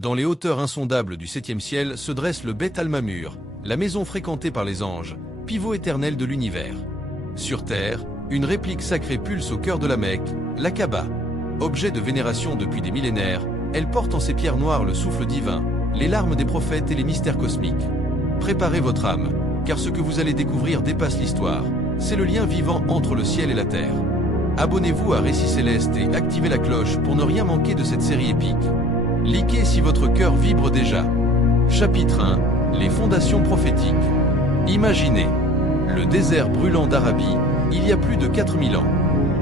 Dans les hauteurs insondables du 7e ciel se dresse le Beth Al-Mamur, la maison fréquentée par les anges, pivot éternel de l'univers. Sur terre, une réplique sacrée pulse au cœur de la Mecque, la Kaaba. Objet de vénération depuis des millénaires, elle porte en ses pierres noires le souffle divin, les larmes des prophètes et les mystères cosmiques. Préparez votre âme, car ce que vous allez découvrir dépasse l'histoire. C'est le lien vivant entre le ciel et la terre. Abonnez-vous à Récits Célestes et activez la cloche pour ne rien manquer de cette série épique. Likez si votre cœur vibre déjà. Chapitre 1. Les fondations prophétiques. Imaginez le désert brûlant d'Arabie, il y a plus de 4000 ans.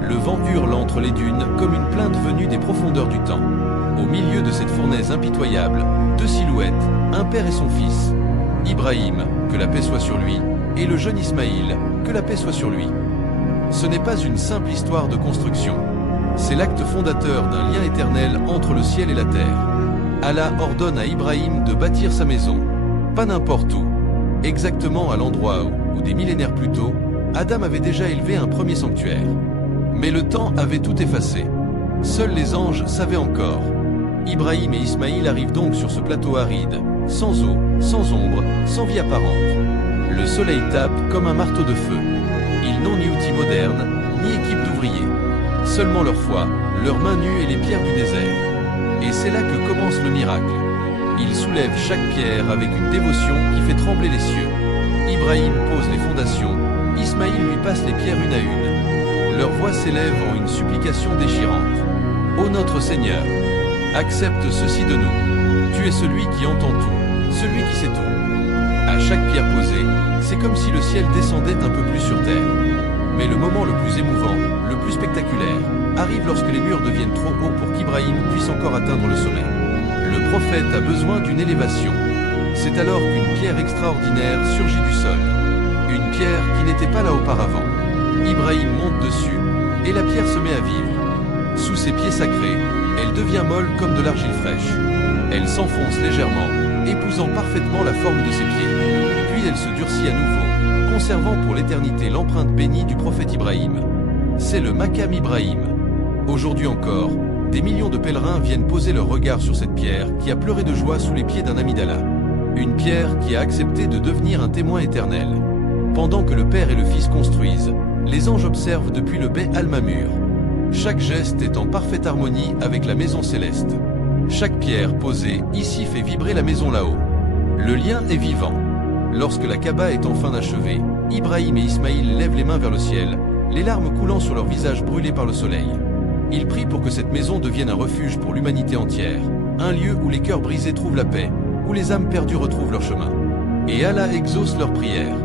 Le vent hurle entre les dunes comme une plainte venue des profondeurs du temps. Au milieu de cette fournaise impitoyable, deux silhouettes, un père et son fils. Ibrahim, que la paix soit sur lui, et le jeune Ismaïl, que la paix soit sur lui. Ce n'est pas une simple histoire de construction. C'est l'acte fondateur d'un lien éternel entre le ciel et la terre. Allah ordonne à Ibrahim de bâtir sa maison. Pas n'importe où. Exactement à l'endroit où, des millénaires plus tôt, Adam avait déjà élevé un premier sanctuaire. Mais le temps avait tout effacé. Seuls les anges savaient encore. Ibrahim et Ismaïl arrivent donc sur ce plateau aride, sans eau, sans ombre, sans vie apparente. Le soleil tape comme un marteau de feu. Ils n'ont ni outils modernes, ni équipe d'ouvriers. Seulement leur foi, leurs mains nues et les pierres du désert. Et c'est là que commence le miracle. Ils soulèvent chaque pierre avec une dévotion qui fait trembler les cieux. Ibrahim pose les fondations, Ismaïl lui passe les pierres une à une. Leur voix s'élève en une supplication déchirante. Ô notre Seigneur, accepte ceci de nous. Tu es celui qui entend tout, celui qui sait tout. À chaque pierre posée, c'est comme si le ciel descendait un peu plus sur terre. Mais le moment le plus émouvant, le plus spectaculaire, arrive lorsque les murs deviennent trop hauts pour qu'Ibrahim puisse encore atteindre le sommet. Le prophète a besoin d'une élévation. C'est alors qu'une pierre extraordinaire surgit du sol. Une pierre qui n'était pas là auparavant. Ibrahim monte dessus, et la pierre se met à vivre. Sous ses pieds sacrés, elle devient molle comme de l'argile fraîche. Elle s'enfonce légèrement, épousant parfaitement la forme de ses pieds. Puis elle se durcit à nouveau, conservant pour l'éternité l'empreinte bénie du prophète Ibrahim. C'est le Maqam Ibrahim. Aujourd'hui encore, des millions de pèlerins viennent poser leur regard sur cette pierre qui a pleuré de joie sous les pieds d'un ami d'Allah. Une pierre qui a accepté de devenir un témoin éternel. Pendant que le Père et le Fils construisent, les anges observent depuis le Beth Al-Mamur. Chaque geste est en parfaite harmonie avec la maison céleste. Chaque pierre posée ici fait vibrer la maison là-haut. Le lien est vivant. Lorsque la Kaaba est enfin achevée, Ibrahim et Ismaïl lèvent les mains vers le ciel, les larmes coulant sur leurs visages brûlés par le soleil. Ils prient pour que cette maison devienne un refuge pour l'humanité entière, un lieu où les cœurs brisés trouvent la paix, où les âmes perdues retrouvent leur chemin. Et Allah exauce leurs prières.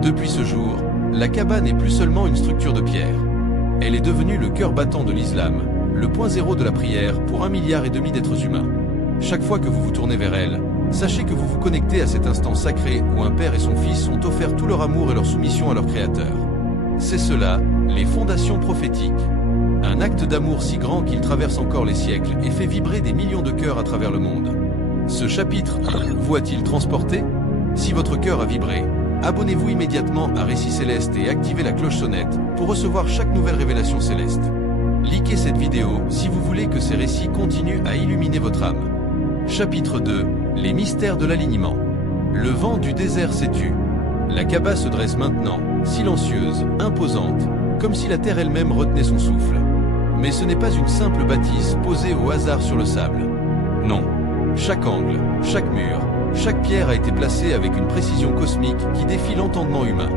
Depuis ce jour, la Kaaba n'est plus seulement une structure de pierre. Elle est devenue le cœur battant de l'islam, le point zéro de la prière pour 1,5 milliard d'êtres humains. Chaque fois que vous vous tournez vers elle, sachez que vous vous connectez à cet instant sacré où un père et son fils ont offert tout leur amour et leur soumission à leur Créateur. C'est cela, les fondations prophétiques. Un acte d'amour si grand qu'il traverse encore les siècles et fait vibrer des millions de cœurs à travers le monde. Ce chapitre vous a-t-il transporté? Si votre cœur a vibré, abonnez-vous immédiatement à Récits Célestes et activez la cloche sonnette pour recevoir chaque nouvelle révélation céleste. Likez cette vidéo si vous voulez que ces récits continuent à illuminer votre âme. Chapitre 2. Les mystères de l'alignement. Le vent du désert s'est tu. La Kaaba se dresse maintenant, silencieuse, imposante, comme si la terre elle-même retenait son souffle. Mais ce n'est pas une simple bâtisse posée au hasard sur le sable. Non. Chaque angle, chaque mur, chaque pierre a été placée avec une précision cosmique qui défie l'entendement humain.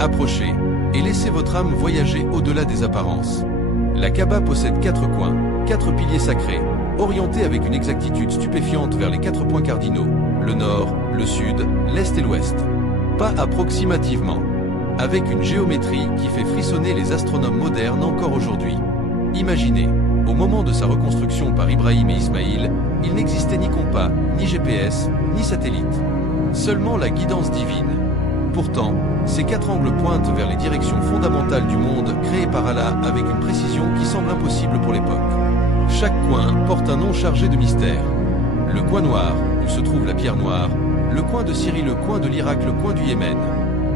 Approchez et laissez votre âme voyager au-delà des apparences. La Kaaba possède 4 coins, 4 piliers sacrés, orientés avec une exactitude stupéfiante vers les 4 points cardinaux, le nord, le sud, l'est et l'ouest. Pas approximativement. Avec une géométrie qui fait frissonner les astronomes modernes encore aujourd'hui. Imaginez, au moment de sa reconstruction par Ibrahim et Ismaïl, il n'existait ni compas, ni GPS, ni satellite. Seulement la guidance divine. Pourtant, ces 4 angles pointent vers les directions fondamentales du monde créées par Allah avec une précision qui semble impossible pour l'époque. Chaque coin porte un nom chargé de mystère. Le coin noir, où se trouve la pierre noire, le coin de Syrie, le coin de l'Irak, le coin du Yémen.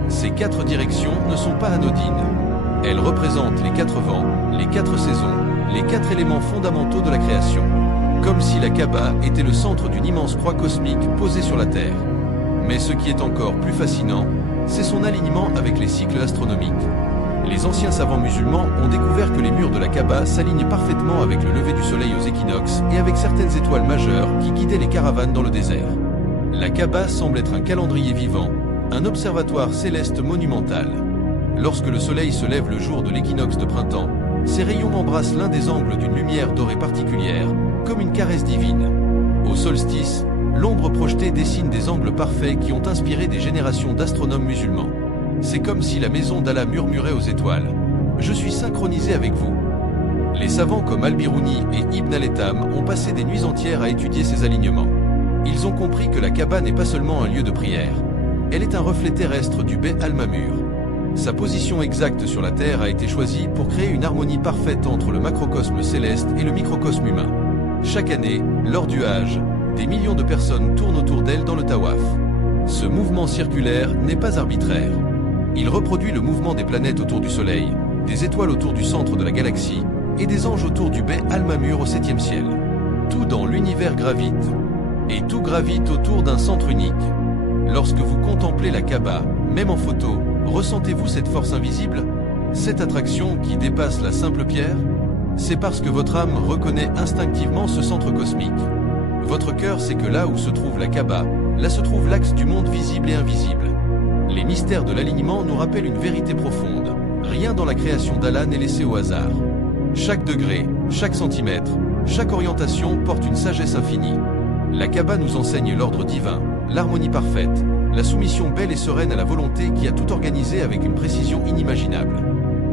Ces 4 directions ne sont pas anodines. Elles représentent les 4 vents, les 4 saisons, les 4 éléments fondamentaux de la création. comme si la Kaaba était le centre d'une immense croix cosmique posée sur la Terre. Mais ce qui est encore plus fascinant, c'est son alignement avec les cycles astronomiques. Les anciens savants musulmans ont découvert que les murs de la Kaaba s'alignent parfaitement avec le lever du soleil aux équinoxes et avec certaines étoiles majeures qui guidaient les caravanes dans le désert. La Kaaba semble être un calendrier vivant, un observatoire céleste monumental. Lorsque le soleil se lève le jour de l'équinoxe de printemps, ses rayons embrassent l'un des angles d'une lumière dorée particulière, comme une caresse divine. Au solstice, l'ombre projetée dessine des angles parfaits qui ont inspiré des générations d'astronomes musulmans. C'est comme si la maison d'Allah murmurait aux étoiles « Je suis synchronisé avec vous ». Les savants comme Al-Biruni et Ibn al-Haytham ont passé des nuits entières à étudier ces alignements. Ils ont compris que la Kaaba n'est pas seulement un lieu de prière. Elle est un reflet terrestre du Beit al-Mamur. Sa position exacte sur la Terre a été choisie pour créer une harmonie parfaite entre le macrocosme céleste et le microcosme humain. Chaque année, lors du Hajj, des millions de personnes tournent autour d'elle dans le Tawaf. Ce mouvement circulaire n'est pas arbitraire. Il reproduit le mouvement des planètes autour du Soleil, des étoiles autour du centre de la galaxie et des anges autour du Beit al-Mamur au 7e ciel. Tout dans l'univers gravite. Et tout gravite autour d'un centre unique. Lorsque vous contemplez la Kaaba, même en photo, ressentez-vous cette force invisible? Cette attraction qui dépasse la simple pierre? C'est parce que votre âme reconnaît instinctivement ce centre cosmique. Votre cœur sait que là où se trouve la Kaaba, là se trouve l'axe du monde visible et invisible. Les mystères de l'alignement nous rappellent une vérité profonde. Rien dans la création d'Allah n'est laissé au hasard. Chaque degré, chaque centimètre, chaque orientation porte une sagesse infinie. La Kaaba nous enseigne l'ordre divin, l'harmonie parfaite, la soumission belle et sereine à la volonté qui a tout organisé avec une précision inimaginable.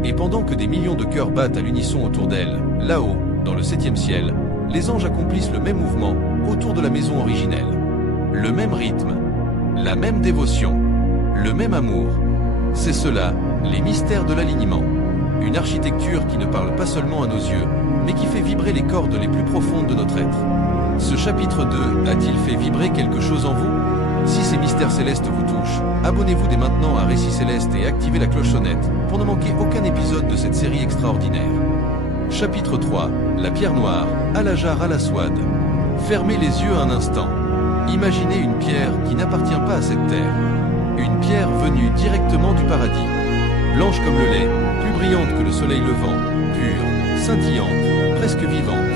Et pendant que des millions de cœurs battent à l'unisson autour d'elle, là-haut, dans le 7e ciel, les anges accomplissent le même mouvement autour de la maison originelle. Le même rythme, la même dévotion, le même amour. C'est cela, les mystères de l'alignement. Une architecture qui ne parle pas seulement à nos yeux, mais qui fait vibrer les cordes les plus profondes de notre être. Ce chapitre 2 a-t-il fait vibrer quelque chose en vous? Si ces mystères célestes vous touchent, abonnez-vous dès maintenant à Récits Célestes et activez la clochonnette pour ne manquer aucun épisode de cette série extraordinaire. Chapitre 3, la pierre noire, Al-Hajar al-Aswad. Fermez les yeux un instant. Imaginez une pierre qui n'appartient pas à cette terre. Une pierre venue directement du paradis. Blanche comme le lait, plus brillante que le soleil levant, pure, scintillante, presque vivante.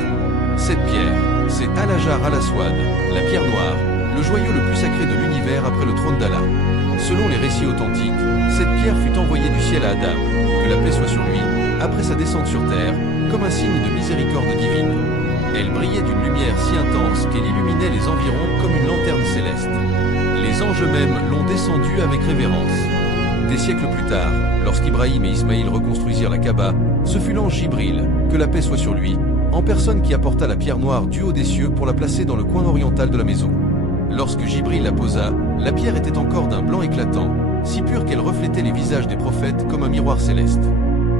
Cette pierre, c'est Al-Hajar al-Aswad, la pierre noire, le joyau le plus sacré de l'univers après le trône d'Allah. Selon les récits authentiques, cette pierre fut envoyée du ciel à Adam, que la paix soit sur lui, après sa descente sur terre, comme un signe de miséricorde divine. Elle brillait d'une lumière si intense qu'elle illuminait les environs comme une lanterne céleste. Les anges eux-mêmes l'ont descendue avec révérence. Des siècles plus tard, lorsqu'Ibrahim et Ismaïl reconstruisirent la Kaaba, ce fut l'ange Jibril, que la paix soit sur lui, en personne qui apporta la pierre noire du haut des cieux pour la placer dans le coin oriental de la maison. Lorsque Jibril la posa, la pierre était encore d'un blanc éclatant, si pure qu'elle reflétait les visages des prophètes comme un miroir céleste.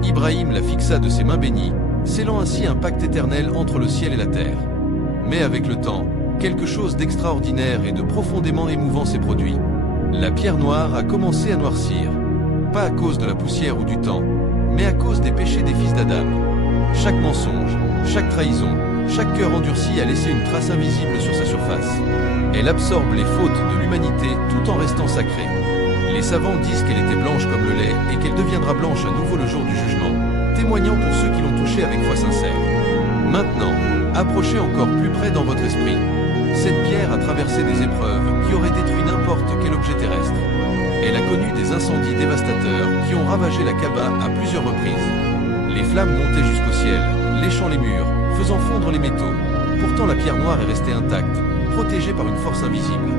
Ibrahim la fixa de ses mains bénies, scellant ainsi un pacte éternel entre le ciel et la terre. Mais avec le temps, quelque chose d'extraordinaire et de profondément émouvant s'est produit. La pierre noire a commencé à noircir, pas à cause de la poussière ou du temps, mais à cause des péchés des fils d'Adam. Chaque mensonge, chaque trahison, chaque cœur endurci a laissé une trace invisible sur sa surface. Elle absorbe les fautes de l'humanité tout en restant sacrée. Les savants disent qu'elle était blanche comme le lait et qu'elle deviendra blanche à nouveau le jour du jugement, témoignant pour ceux qui l'ont touchée avec foi sincère. Maintenant, approchez encore plus près dans votre esprit. Cette pierre a traversé des épreuves qui auraient détruit n'importe quel objet terrestre. Elle a connu des incendies dévastateurs qui ont ravagé la Kaaba à plusieurs reprises. Les flammes montaient jusqu'au ciel, léchant les murs, faisant fondre les métaux. Pourtant la pierre noire est restée intacte, protégée par une force invisible.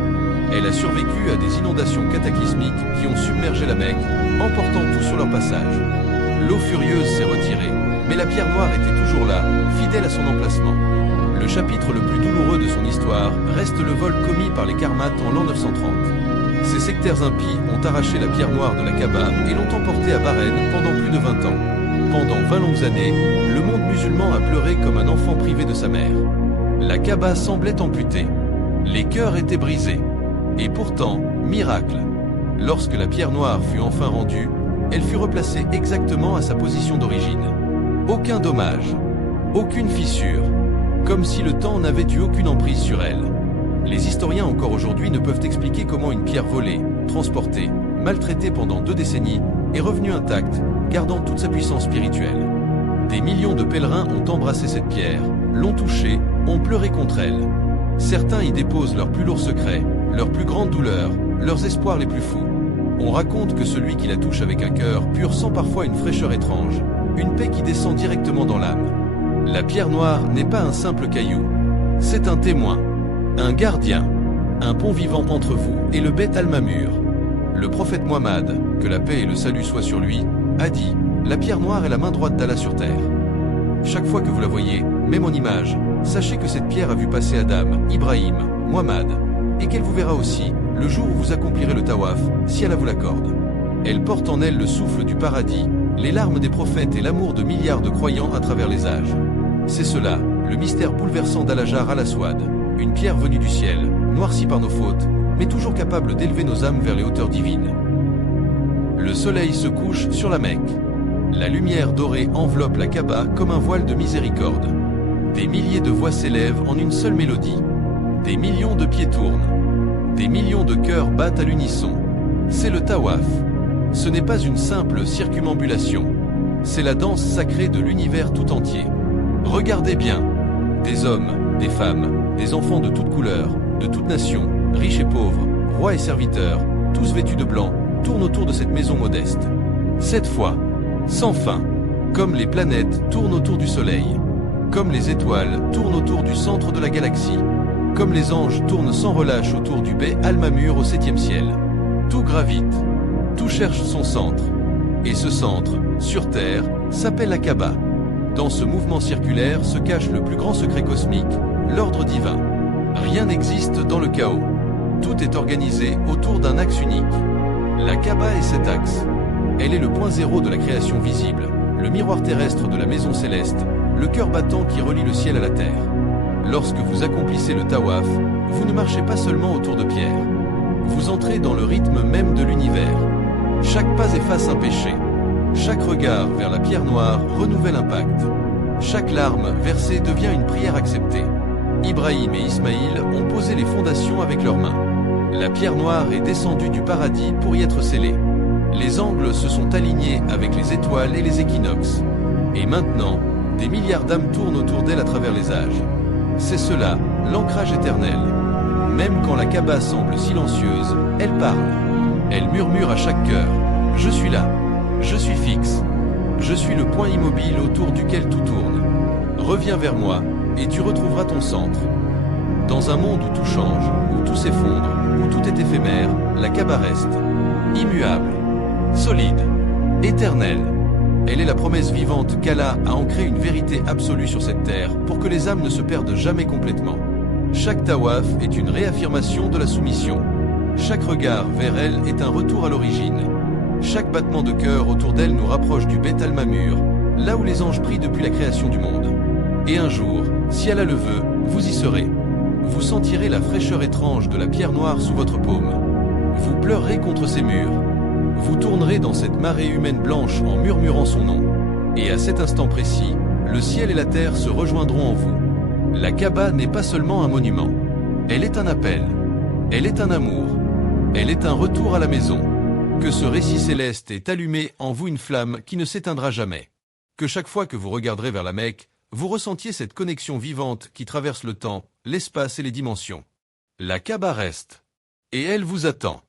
Elle a survécu à des inondations cataclysmiques qui ont submergé la Mecque, emportant tout sur leur passage. L'eau furieuse s'est retirée, mais la pierre noire était toujours là, fidèle à son emplacement. Le chapitre le plus douloureux de son histoire reste le vol commis par les Karmates en l'an 930. Ces sectaires impies ont arraché la pierre noire de la Kaaba et l'ont emportée à Bahreïn pendant plus de 20 ans. Pendant 20 longues années, le monde musulman a pleuré comme un enfant privé de sa mère. La Kaaba semblait amputée. Les cœurs étaient brisés. Et pourtant, miracle, lorsque la pierre noire fut enfin rendue, elle fut replacée exactement à sa position d'origine. Aucun dommage, aucune fissure, comme si le temps n'avait eu aucune emprise sur elle. Les historiens encore aujourd'hui ne peuvent expliquer comment une pierre volée, transportée, maltraitée pendant 2 décennies, est revenue intacte, gardant toute sa puissance spirituelle. Des millions de pèlerins ont embrassé cette pierre, l'ont touchée, ont pleuré contre elle. Certains y déposent leurs plus lourds secrets, leurs plus grandes douleurs, leurs espoirs les plus fous. On raconte que celui qui la touche avec un cœur pur sent parfois une fraîcheur étrange, une paix qui descend directement dans l'âme. La pierre noire n'est pas un simple caillou. C'est un témoin, un gardien, un pont vivant entre vous et le Beth al-Mamur. Le prophète Mohammed, que la paix et le salut soient sur lui, a dit « La pierre noire est la main droite d'Allah sur terre ». Chaque fois que vous la voyez, même en image, sachez que cette pierre a vu passer Adam, Ibrahim, Mohammed, et qu'elle vous verra aussi, le jour où vous accomplirez le tawaf, si Allah vous l'accorde. Elle porte en elle le souffle du paradis, les larmes des prophètes et l'amour de milliards de croyants à travers les âges. C'est cela, le mystère bouleversant d'Al-Hajar al-Aswad, une pierre venue du ciel, noircie par nos fautes, mais toujours capable d'élever nos âmes vers les hauteurs divines. Le soleil se couche sur la Mecque. La lumière dorée enveloppe la Kaaba comme un voile de miséricorde. Des milliers de voix s'élèvent en une seule mélodie. Des millions de pieds tournent. Des millions de cœurs battent à l'unisson. C'est le tawaf. Ce n'est pas une simple circumambulation. C'est la danse sacrée de l'univers tout entier. Regardez bien. Des hommes, des femmes, des enfants de toutes couleurs, de toutes nations, riches et pauvres, rois et serviteurs, tous vêtus de blanc, tournent autour de cette maison modeste. Cette fois, sans fin, comme les planètes tournent autour du soleil, comme les étoiles tournent autour du centre de la galaxie, comme les anges tournent sans relâche autour du Beth al-Mamur au 7e ciel. Tout gravite, tout cherche son centre. Et ce centre, sur Terre, s'appelle la Kaaba. Dans ce mouvement circulaire se cache le plus grand secret cosmique, l'ordre divin. Rien n'existe dans le chaos. Tout est organisé autour d'un axe unique. La Kaaba est cet axe. Elle est le point zéro de la création visible, le miroir terrestre de la maison céleste, le cœur battant qui relie le ciel à la terre. Lorsque vous accomplissez le tawaf, vous ne marchez pas seulement autour de pierres. Vous entrez dans le rythme même de l'univers. Chaque pas efface un péché. Chaque regard vers la pierre noire renouvelle un pacte. Chaque larme versée devient une prière acceptée. Ibrahim et Ismaïl ont posé les fondations avec leurs mains. La pierre noire est descendue du paradis pour y être scellée. Les angles se sont alignés avec les étoiles et les équinoxes. Et maintenant, des milliards d'âmes tournent autour d'elle à travers les âges. C'est cela, l'ancrage éternel. Même quand la Kaaba semble silencieuse, elle parle. Elle murmure à chaque cœur. Je suis là. Je suis fixe. Je suis le point immobile autour duquel tout tourne. Reviens vers moi, et tu retrouveras ton centre. Dans un monde où tout change, où tout s'effondre, où tout est éphémère, la Kaaba reste. Immuable. Solide. Éternelle. Elle est la promesse vivante qu'Allah a ancré une vérité absolue sur cette terre pour que les âmes ne se perdent jamais complètement. Chaque tawaf est une réaffirmation de la soumission. Chaque regard vers elle est un retour à l'origine. Chaque battement de cœur autour d'elle nous rapproche du Beth al-Mamur, là où les anges prient depuis la création du monde. Et un jour, si Allah le veut, vous y serez. Vous sentirez la fraîcheur étrange de la pierre noire sous votre paume. Vous pleurerez contre ces murs. Vous tournerez dans cette marée humaine blanche en murmurant son nom. Et à cet instant précis, le ciel et la terre se rejoindront en vous. La Kaaba n'est pas seulement un monument. Elle est un appel. Elle est un amour. Elle est un retour à la maison. Que ce récit céleste ait allumé en vous une flamme qui ne s'éteindra jamais. Que chaque fois que vous regarderez vers la Mecque, vous ressentiez cette connexion vivante qui traverse le temps, l'espace et les dimensions. La Kaaba reste. Et elle vous attend.